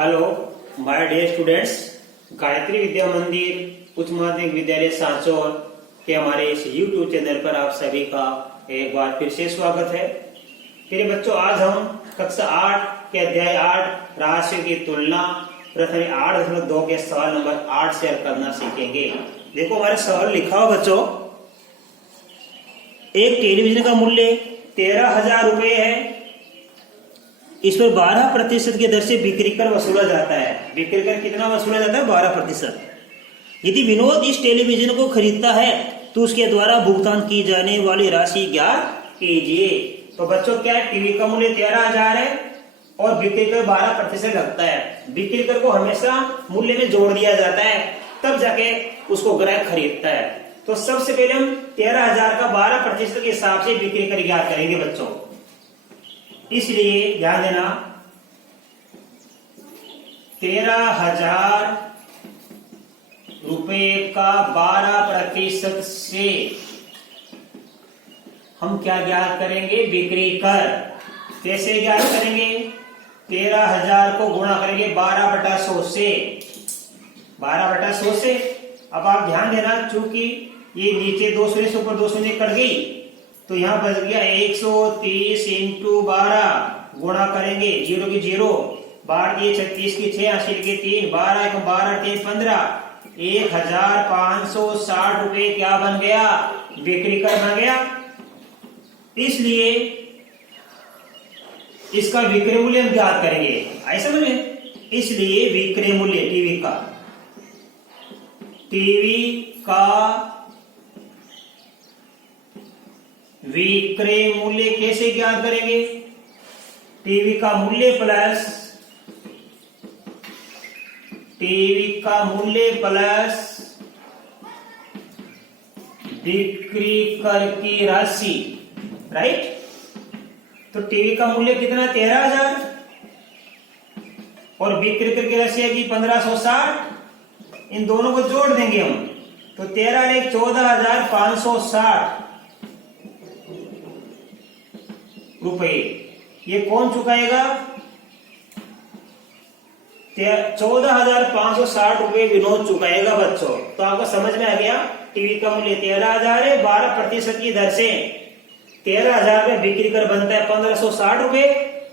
Hello my dear students, Gayatri Vidya Mandir Uchch माध्यमिक विद्यालय सांचौर के हमारे इस YouTube चैनल पर आप सभी का एक बार फिर से स्वागत है। मेरे बच्चों, आज हम कक्षा 8 के अध्याय 8 राशियों की तुलना प्रश्न 8.2 के सवाल नंबर 8 से हल करना सीखेंगे। देखो हमारे सवाल लिखा हो बच्चों, एक टेलीविजन का मूल्य 13,000 रुपए है। इस पर 12% की दर से बिक्री कर वसूला जाता है। बिक्री कर कितना वसूला जाता है? 12%। यदि विनोद इस टेलीविजन को खरीदता है तो उसके द्वारा भुगतान की जाने वाली राशि ज्ञात कीजिए। तो बच्चों, क्या टीवी का मूल्य 13,000 है और बिक्री कर 12% लगता है। बिक्री कर को हमेशा मूल्य में जोड़ दिया जाता है, तब जाके उसको ग्राहक खरीदता है। तो सबसे पहले हम 13,000 का 12% के हिसाब से बिक्री कर ज्ञात करेंगे बच्चों। इसलिए ध्यान देना, 13,000 रुपए का 12% से हम क्या ज्ञात करेंगे? बिक्री कर। कैसे ज्ञात करेंगे? 13,000 को गुणा करेंगे 12/100 से। 12/100 से। अब आप ध्यान देना, चूंकि ये नीचे 2 शून्य से ऊपर 2 शून्य कट गई तो यहां बच गया 130 इंटू 12 गुणा करेंगे 0 की 0, 12 की 36 की 6, 80 की 3, 12 1 12 3 15, 1,560 रुपए क्या बन गया? बिक्री कर बन गया। इसलिए इसका विक्रय मूल्य हम ज्ञात करेंगे। ऐसा समझ में? इसलिए विक्रय मूल्य टीवी का विक्रय मूल्य कैसे ज्ञात करेंगे? टीवी का मूल्य प्लस बिक्री कर की राशि। राइट? तो टीवी का मूल्य कितना? 13,000 और बिक्री कर की राशि है कि 1,560। इन दोनों को जोड़ देंगे हम, तो 13 एक 14,560 रुपए। ये कौन चुकाएगा? 14,560 रुपए विनोद चुकाएगा बच्चों। तो आपको समझ में आ गया, टीवी का मूल्य 13,000 है, 12% की दर से 13,000 में बिक्री कर बनता है 1,560 रुपए।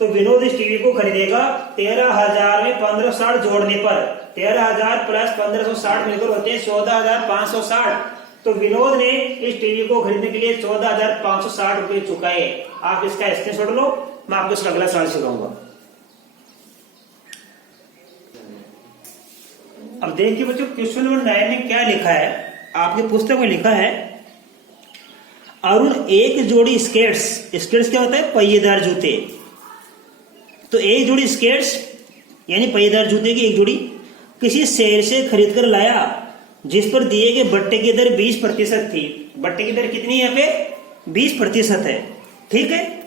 तो विनोद इस टीवी को खरीदेगा 13,000 में 1,560 जोड़ने पर 13,000 प्लस 1,560 मिलकर होते हैं 14,560। तो विनोद ने इस टीवी को खरीदने के लिए 14,560 रुपए चुकाए। आप इसका स्क्रीनशॉट लो, मैं आपको इसका अगला सवाल सिखाऊंगा। अब देखिए बच्चों, क्वेश्चन नंबर 9 में क्या लिखा है? आपके पुस्तक में लिखा है, अरुण एक जोड़ी स्केट्स क्या होता है? पहिएदार जूते। तो एक जोड़ी स्केट्स यानी पहिएदार जूते की एक जोड़ी किसी शहर से खरीद कर लाया, जिस पर दिए गए बट्टे की दर 20% थी। बट्टे की दर कितनी है? यहाँ पे 20% है। ठीक है।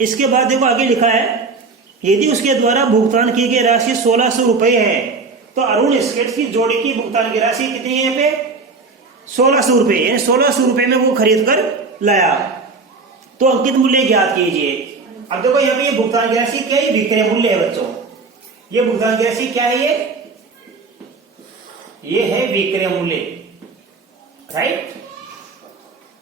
इसके बाद देखो आगे लिखा है, यदि उसके द्वारा भुगतान की गई राशि 1,600 रुपए है, तो अरुण स्केट्स की जोड़ी की भुगतान की राशि कितनी है? यहाँ पे 1,600 रुपए है। 1,600 रुपए में वो खरीद कर लाया। तो अंकित मूल्य ज्ञात कीजिए। अब देखो यहाँ पे ये भुगतान की राशि क्या है? विक्रय मूल्य है बच्चों। ये भुगतान की राशि क्या है? ये है विक्रय मूल्य। राइट?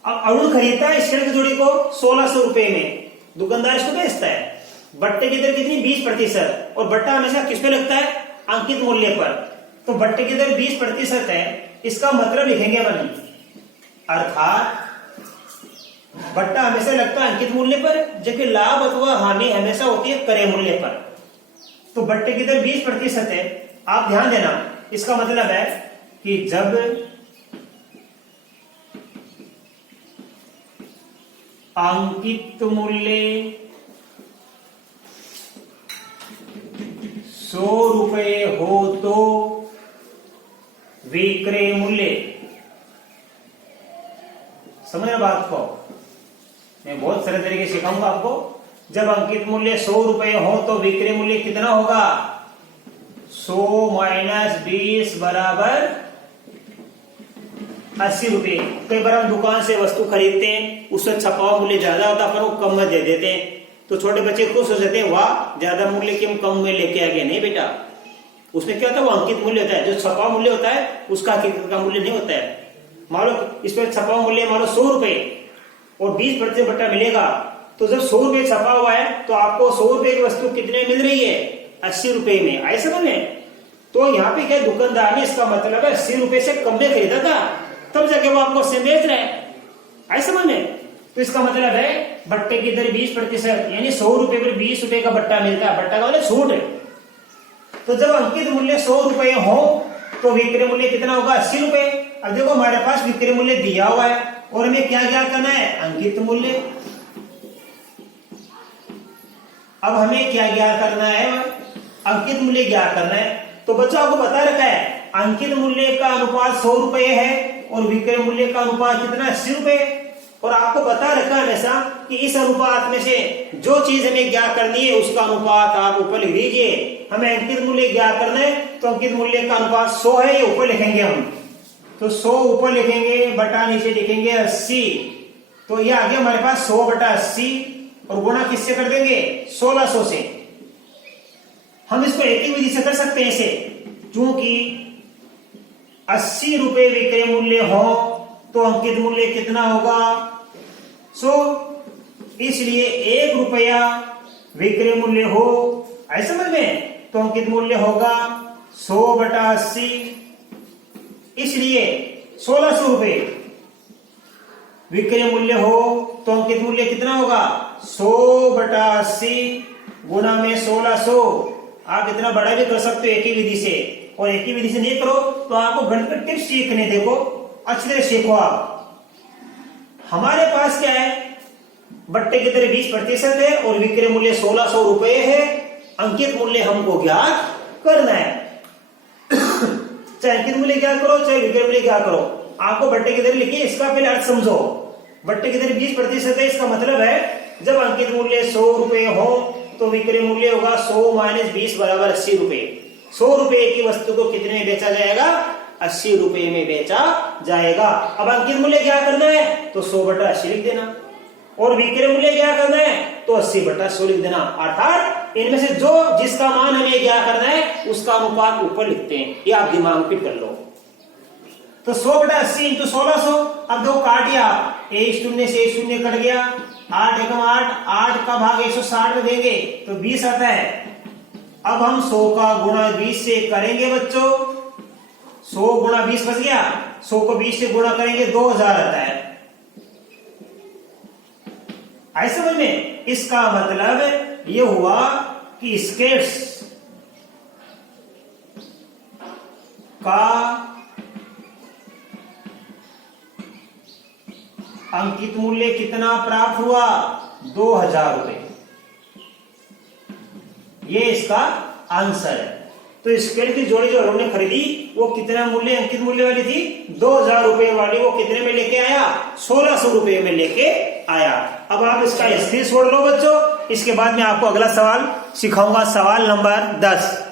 अब अरुण खरीदता है स्केट की जोड़ी को 1,600 रुपए में, दुकानदार इसको बेचता है। बट्टे की दर कितनी? 20%। और बट्टा हमेशा किस पे लगता है? अंकित मूल्य पर। तो बट्टे की दर 20% है, इसका मतलब लिखेंगे अपन, अर्थात बट्टा हमेशा लगता है अंकित मूल्य पर, जबकि लाभ अथवा हानि हमेशा होती है क्रय मूल्य पर। तो बट्टे की दर 20% है। आप ध्यान देना, इसका मतलब है कि जब अंकित मूल्य 100 रुपए हो तो विक्रय मूल्य, समझ रहे बात को? मैं बहुत सरल तरीके से सिखाऊंगा आपको। जब अंकित मूल्य 100 रुपए हो तो विक्रय मूल्य कितना होगा? 100 - 20 बराबर 80 रुपए। कई बार हम दुकान से वस्तु खरीदते हैं, उससे छपाव मूल्य ज्यादा होता है, पर वो कम में दे देते हैं। तो छोटे बच्चे खुश हो जाते हैं, वाह ज्यादा मूल्य की हम कम में लेके आ गए। नहीं बेटा, उसमें क्या होता है, वो अंकित मूल्य होता है। जो छपा हुआ मूल्य होता है उसका हकीकत का मूल्य नहीं होता है। मान लो इस पर छपा हुआ मूल्य मान लो 100 रुपए और 20% बट्टा मिलेगा, तो जब 100 रुपए छपा हुआ है तो आपको 100 रुपए की वस्तु कितने मिल रही है, 80 रुपए में। आए समझ में? तो यहाँ पे क्या दुकानदार ने इसका मतलब है 80 रुपए से कम में खरीदा था, तब जाके वो आपको 80 बेच रहा है। आए समझ में? तो इसका मतलब है बट्टे की दर 20%, यानी 100 रुपए पर 20 रुपए का बट्टा मिलता है। बट्टा का मतलब छूट है। तो जब अंकित मूल्य 100 रुपए हो तो विक्रय मूल्य कितना होगा, 80 रुपए। अब देखो हमारे पास विक्रय मूल्य दिया हुआ है और हमें क्या ज्ञात करना है, अंकित मूल्य। अब हमें क्या ज्ञात करना है, अंकित मूल्य ज्ञात करना है। तो बच्चों आपको बता रखा है अंकित मूल्य का अनुपात 100 रुपए है और विक्रय मूल्य का अनुपात कितना, 80 रुपए। और आपको बता रखा है हमेशा कि इस अनुपात में से जो चीज हमें ज्ञात करनी है उसका अनुपात आप ऊपर लिख दीजिए। हमें अंकित मूल्य ज्ञात करना है तो अंकित मूल्य का अनुपात 100 है, ये ऊपर लिखेंगे हम। तो 100 ऊपर लिखेंगे, बटा नीचे लिखेंगे 80। तो ये आ गया हमारे पास 100 बटा 80 और गुणा किससे कर देंगे, 1600 से। हम इसको एक ही विधि से कर सकते हैं इसे, क्योंकि 80 रुपए विक्रय मूल्य हो तो अंकित मूल्य कितना होगा, 100। इसलिए 1 रुपया विक्रय मूल्य हो, ऐसा समझ में, तो अंकित मूल्य होगा 100 बटा 80। इसलिए 1600 रुपए विक्रय मूल्य हो तो अंकित मूल्य कितना होगा, 100 बटा 80 गुणा में 1600। आप इतना बड़ा भी कर सकते हो एक ही विधि से, और एक ही विधि से नहीं करो तो आपको गणित का टिप्स सीखने, देखो अच्छी तरह सीखो आप। हमारे पास क्या है, बट्टे की तरह 20% है और विक्रय मूल्य 1600 रुपए है। अंकित मूल्य हमको ज्ञात करना है। चाहे अंकित मूल्य ज्ञात करो चाहे विक्रय मूल्य ज्ञात करो, आपको बट्टे की दर लिखिए, इसका पहले अर्थ समझो। बट्टे की दर 20% है, इसका मतलब है जब अंकित मूल्य 100 रुपए हो तो विक्रय मूल्य होगा 100 माइनस 20 बराबर 80 रुपए। 100 रुपए की वस्तु को कितने में बेचा जाएगा, 80 रुपए में बेचा जाएगा। अब अंकित मूल्य क्या करना है तो 100 बटा 80 लिख देना, और विक्रय मूल्य क्या करना है तो 80 बटा 100 लिख देना। अर्थात इनमें से जो जिसका मान हमें क्या करना है उसका अनुपात ऊपर लिखते हैं, ये आप दिमाग में फिट कर लो। तो 100 बटा 80 इंटू 1600। अब दो काटिया, एक शून्य से एक शून्य कट गया, 8 एकम 8, 8 का भाग 160 में देंगे तो 20 आता है। अब हम 100 का गुणा 20 से करेंगे बच्चों, 100 गुणा 20 बच गया, 100 को 20 से गुणा करेंगे 2000 आता है। ऐसे समझ में? इसका मतलब ये हुआ कि स्केट्स का अंकित मूल्य कितना प्राप्त हुआ, 2000 रुपए। ये इसका आंसर है। तो स्केल की जोड़ी जो हमने खरीदी वो कितना मूल्य, अंकित मूल्य वाली थी, 2000 रुपए वाली, वो कितने में लेके आया, 1600 रुपए में लेके आया। अब आप इसका स्क्रीनशॉट लो बच्चों, इसके बाद में आपको अगला सवाल सिखाऊंगा, सवाल नंबर 10।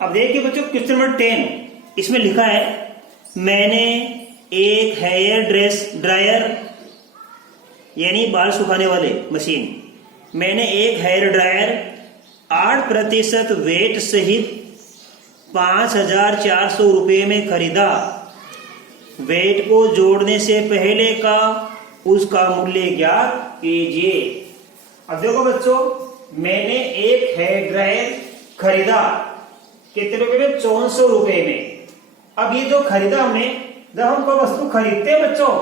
अब देखिए बच्चों क्वेश्चन नंबर 10, इसमें लिखा है मैंने एक हेयर ड्रायर यानी बाल सुखाने वाले मशीन, मैंने एक हेयर ड्रायर 8% वेट सहित 5400 रुपये में खरीदा। वेट को जोड़ने से पहले का उसका मूल्य ज्ञात कीजिए। अब देखो बच्चों, मैंने एक हेयर ड्रायर खरीदा कितने रुपए में, 5400 रुपये में। अब ये जो खरीदा हमने, जब हम कोई वस्तु खरीदते हैं बच्चों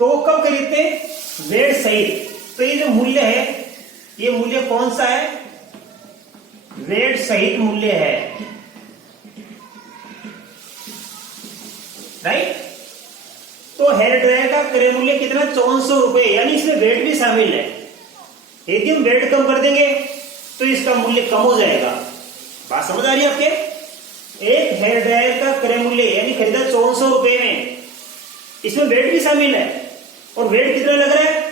तो कब खरीदते, वेट सहित। तो ये जो मूल्य है, ये मूल्य कौन सा है, वेट सहित मूल्य है, राइट। तो हेयर ड्रायर का क्रय मूल्य कितना, 5400 रुपए, यानी इसमें वेट भी शामिल है। यदि हम वेट कम कर देंगे तो इसका मूल्य कम हो जाएगा। बात समझ आ रही है आपके? एक हेयर ड्रायर का क्रय मूल्य यानी खरीदा 5400 रुपए में, इसमें वेट भी शामिल है, और वेट कितना लग रहा है,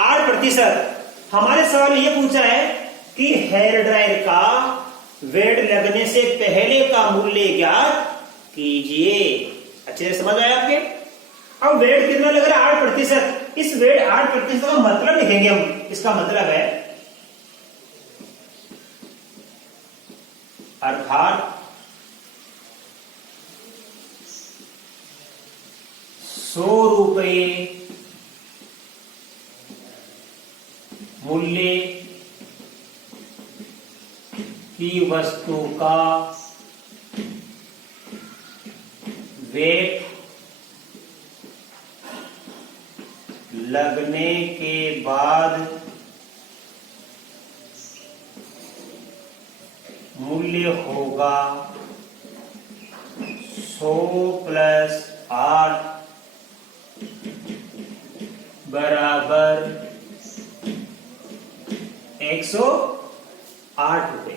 8%। हमारे सवाल में यह पूछा है कि हेयर ड्रायर का वेट लगने से पहले का मूल्य ज्ञात कीजिए। अच्छे से समझ आया आपके? अब वेट कितना लग रहा है 8%। इस वेट 8% का मतलब लिखेंगे हम। इसका मतलब है अर्थात 100 रुपये मूल्य की वस्तु का वेट लगने के बाद मूल्य होगा 100 + 8 बराबर 108 रुपए।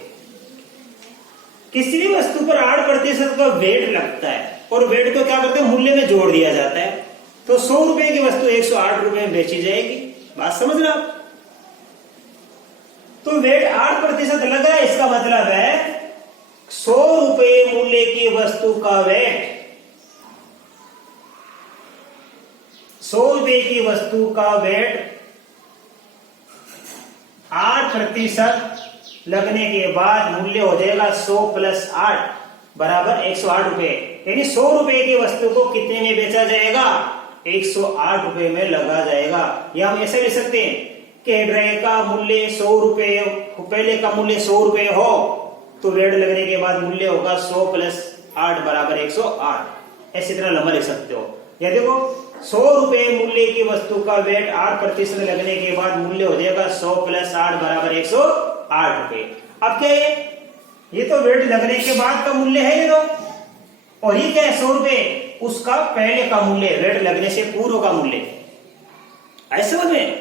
किसी भी वस्तु पर 8% का वेट लगता है और वेट को क्या करते हैं, मूल्य में जोड़ दिया जाता है। तो 100 रुपए की वस्तु 108 रुपए में बेची जाएगी। बात समझ रहे आप? तो वेट 8% लग रहा है, इसका मतलब है 100 रुपए मूल्य की वस्तु का वेट, 100 रुपए की वस्तु का वेट 8% लगने के बाद मूल्य हो जाएगा 100 + 8 बराबर 108 रुपए। यानी 100 रुपए की वस्तु को कितने में बेचा जाएगा, 108 रुपए में लगा जाएगा। या हम ऐसे लिख सकते हैं कि हेड ड्राइव का मूल्य 100 रुपए, पहले का मूल्य 100 रुपए हो तो वेट लगने के बाद मूल्य होगा 100 + 8 बराबर 108। ऐसी तरह लंबा लिख सकते हो। या देखो 100 रुपए मूल्य की वस्तु का वेट 8% लगने के बाद मूल्य हो जाएगा 100 + 8 बराबर 108 रुपए। अब क्या है, ये तो वेट लगने के बाद का मूल्य है ये तो, और ये क्या है 100 रुपए उसका पहले का मूल्य, वेट लगने से पूर्व का मूल्य। ऐसे समझ में?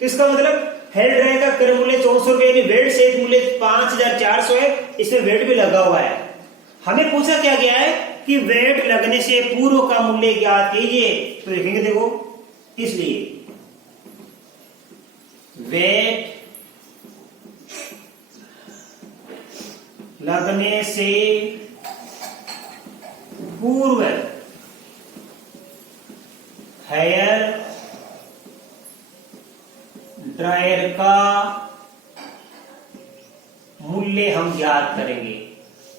तो इसका मतलब हेड ड्राइव का क्रय मूल्य 400 रुपए, वेट से एक मूल्य 5400 है, इसमें वेट भी लगा हुआ है। हमें पूछा क्या गया है कि वेट लगने से पूर्व का मूल्य ज्ञात कीजिए। तो लिखेंगे देखो, इसलिए वेट लगने से पूर्व हेयर ड्रायर का मूल्य हम ज्ञात करेंगे।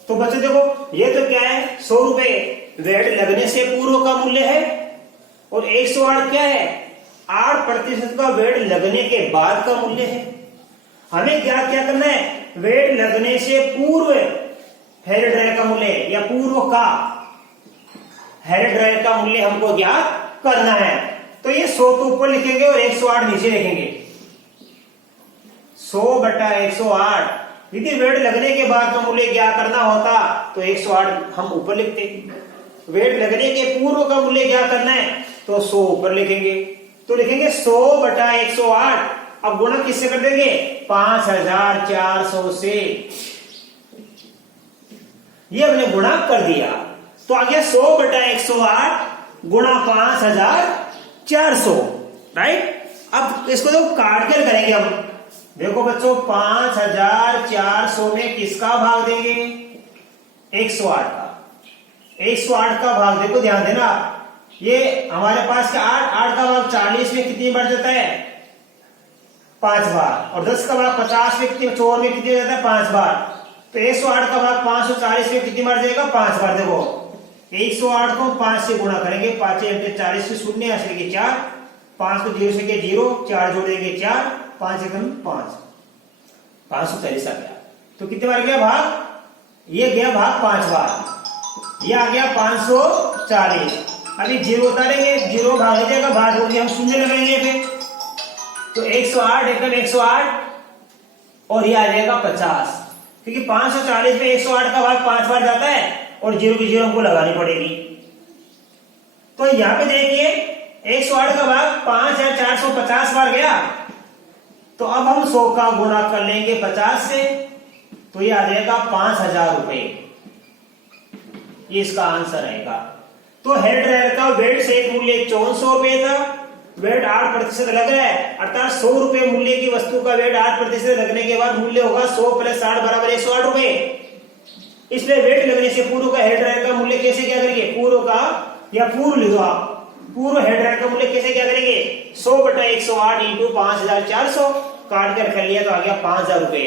तो बच्चों देखो, ये तो क्या है 100 रुपए वेट लगने से पूर्व का मूल्य है, और 108 क्या है 8% का वेट लगने के बाद का मूल्य है। हमें क्या करना है, वेट लगने से पूर्व हेयर ड्रायर का मूल्य या पूर्व का हेयर ड्रायर का मूल्य हमको ज्ञात करना है। तो ये 100 तो ऊपर लिखेंगे और 108 नीचे लिखेंगे। 100/108। यदि वेट लगने के बाद का मूल्य ज्ञात करना होता तो 108 हम ऊपर लिखते। वेट लगने के पूर्व का मूल्य ज्ञात करना है तो 100 ऊपर लिखेंगे। तो लिखेंगे 100/108। अब गुणा किससे कर देंगे, 5400 से। ये हमने गुणा कर दिया तो आ गया 100/108 गुणा 5400, राइट। अब इसको तो काट कर करेंगे हम। देखो बच्चों 5400 में किसका भाग देंगे, 108 का। 108 का भाग देखो, ध्यान देना, ये हमारे पास का 8 का भाग 40 में कितनी बार जाता है, 5 बार। और 10 का भाग 50 में कितनी, 4 में कितनी जाता है, 5 बार। तो 108 का भाग 540 में कितनी बार जाएगा, 5 बार। देखो 108 को 5 से गुणा करेंगे, 5 × 40 से 0 यहाँ से 4, 5 को 0 से 0, 4 जोड़ेंगे 4, 5 से 5, 540 आ गया। तो कितने बार गया भाग, ये गया भाग 5 बार, ये आ गया 540। अभी 0 उतारेंगे, 0 भाग हो जाएगा, भाग हो गया, हम 0 लगाएंगे फिर। तो 108 एकदम 108 और ये आ जाएगा 50, क्योंकि 540 में 108 का भाग 5 बार जाता है और 0 की 0 हमको लगानी पड़ेगी। तो यहाँ पे देखिए 108 का भाग 5450 बार गया। तो अब हम 100 का गुणा कर लेंगे 50 से, तो ये आ जाएगा 5000 रुपए। ये इसका आंसर रहेगा। तो हेयर ड्रायर का वेट से एक मूल्य 400 रुपए था, वेट 8% लग रहा है, अर्थात 100 रुपए मूल्य की वस्तु का वेट 8% लगने के बाद मूल्य होगा 100 + 8 बराबर 108 रुपए। इसलिए वेट लगने से पूर्व का हेयर ड्रायर का मूल्य कैसे क्या करेंगे, पूर्व का या पूर्व लिखो आप, पूर्व हेड रैंक का मूल्य कैसे क्या करेंगे, 100/108 इंटू 5400 काट कर कर लिया तो आ गया 5000 रुपए।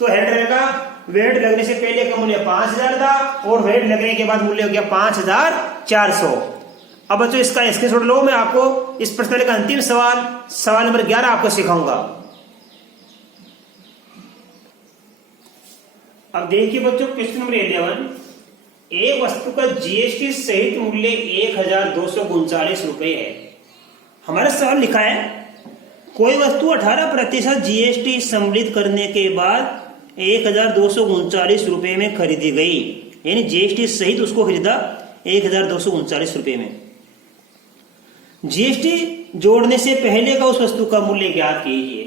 तो हेड रैंक का वेट लगने से पहले का मूल्य 5000 था और वेट लगने के बाद मूल्य हो गया 5400। अब बच्चों इसका स्क्रीनशॉट लो, मैं आपको इस प्रश्न का अंतिम सवाल नंबर 11 आपको सिखाऊंगा। अब देखिए बच्चों क्वेश्चन नंबर 11, एक वस्तु का जीएसटी सहित मूल्य 1239 रुपए है। हमारा सवाल लिखा है कोई वस्तु 18% जीएसटी सम्मिलित करने के बाद 1239 रुपए में खरीदी गई, यानी जीएसटी सहित उसको खरीदा 1239 रुपए में। जीएसटी जोड़ने से पहले का उस वस्तु का मूल्य ज्ञात कीजिए।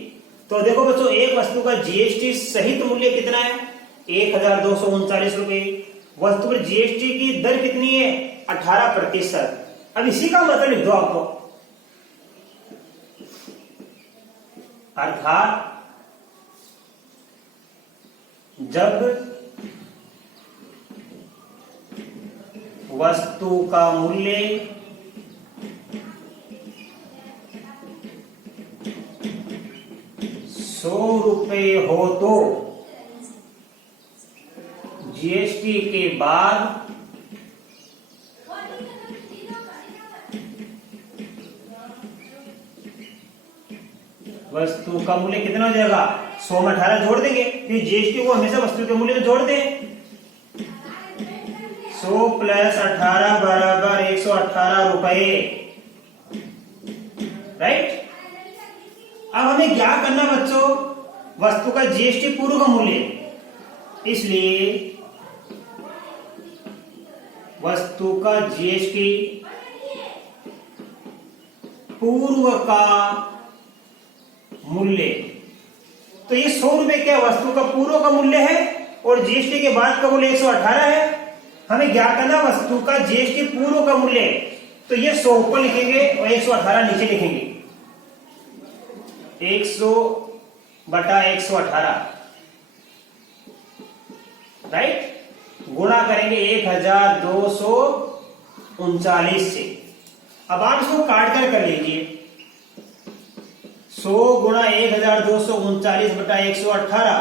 तो देखो बच्चों एक वस्तु का जीएसटी सहित मूल्य कितना है, 1239 रुपए। वस्तु पर जीएसटी की दर कितनी है, 18%। अब इसी का मतलब लिख दो आपको, अर्थात जब वस्तु का मूल्य ₹100 हो तो जीएसटी के बाद वस्तु का मूल्य कितना हो जाएगा, 100 में 18 जोड़ देंगे, फिर जीएसटी को हमेशा वस्तु के मूल्य में जोड़ दें। 100 + 18 बराबर 118 रुपए, राइट। अब हमें क्या करना बच्चों, वस्तु का जीएसटी पूर्व का मूल्य, इसलिए वस्तु का जीएसटी पूर्व का मूल्य, तो ये 100 रुपए क्या वस्तु का पूर्व का मूल्य है और जीएसटी के बाद का मूल्य 118 है। हमें क्या करना, वस्तु का जीएसटी पूर्व का मूल्य, तो ये 100 ऊपर लिखेंगे और 118 नीचे लिखेंगे। 100/118, राइट, गुणा करेंगे 1239 से। अब आप इसको काट कर लीजिए, 100 गुणा 1239/118,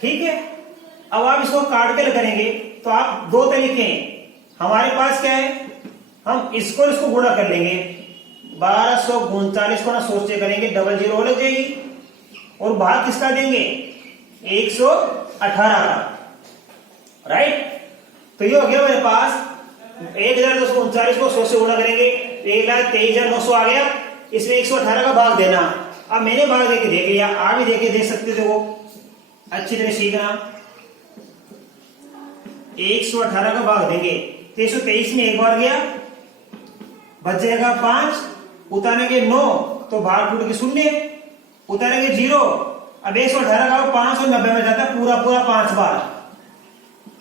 ठीक है। अब आप इसको काट कर करेंगे तो आप दो तरीके हैं, हमारे पास क्या है, हम इसको गुणा कर लेंगे, 1239 को ना सोचते करेंगे, 00 लग जाएगी, और भाग किसका देंगे, 118 का, राइट। तो ये हो गया मेरे पास 1239 को 100 से गुणा करेंगे, 1,23,900 आ गया, इसमें 118 का भाग देना। अब मैंने भाग देके देख लिया, आप भी देख सकते थे, वो अच्छी तरह सीखना। 118 का भाग देंगे तो 123 में एक बार गया, बच जाएगा 5, उतारेंगे 9 तो भाग टूट के 0, उतारेंगे 0। अब 118 का 590 में जाता है, पूरा 5 बार,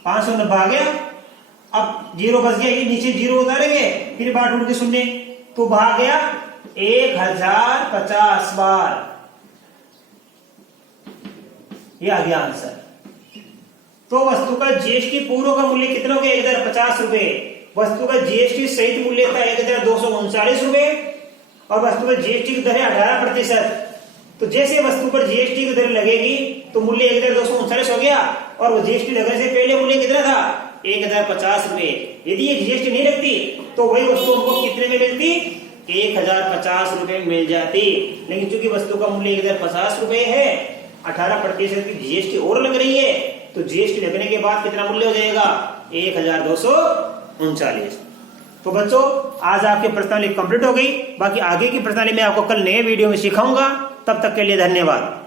590 आ गया। अब 0 बच गया, ये नीचे 0 उतारेंगे, फिर भाग टूट के 0, तो भाग गया 1050 बार। ये आ गया आंसर। तो वस्तु का जीएसटी पूर्व का मूल्य कितना हो गया, 1050 रुपए। वस्तु का जीएसटी सहित मूल्य था 1239 रुपए और वस्तु का जीएसटी की दर है 18%। तो जैसे वस्तु पर जीएसटी की दर लगेगी तो मूल्य 1239 हो गया, और वो जीएसटी लगने से पहले मूल्य कितना था, 1050 रुपए। यदि ये जीएसटी नहीं लगती तो वही वस्तु हमको कितने में मिलती, 1050 रुपए में मिल जाती। लेकिन चूंकि वस्तु का मूल्य 1050 रुपए है, 18% की जीएसटी और लग रही है, तो जीएसटी लगने के बाद कितना मूल्य हो जाएगा, 1239। तो बच्चों आज आपकी प्रश्नावली कंप्लीट हो गई। बाकी आगे की प्रश्नावली मैं आपको कल नए वीडियो में सिखाऊंगा। तब तक के लिए धन्यवाद।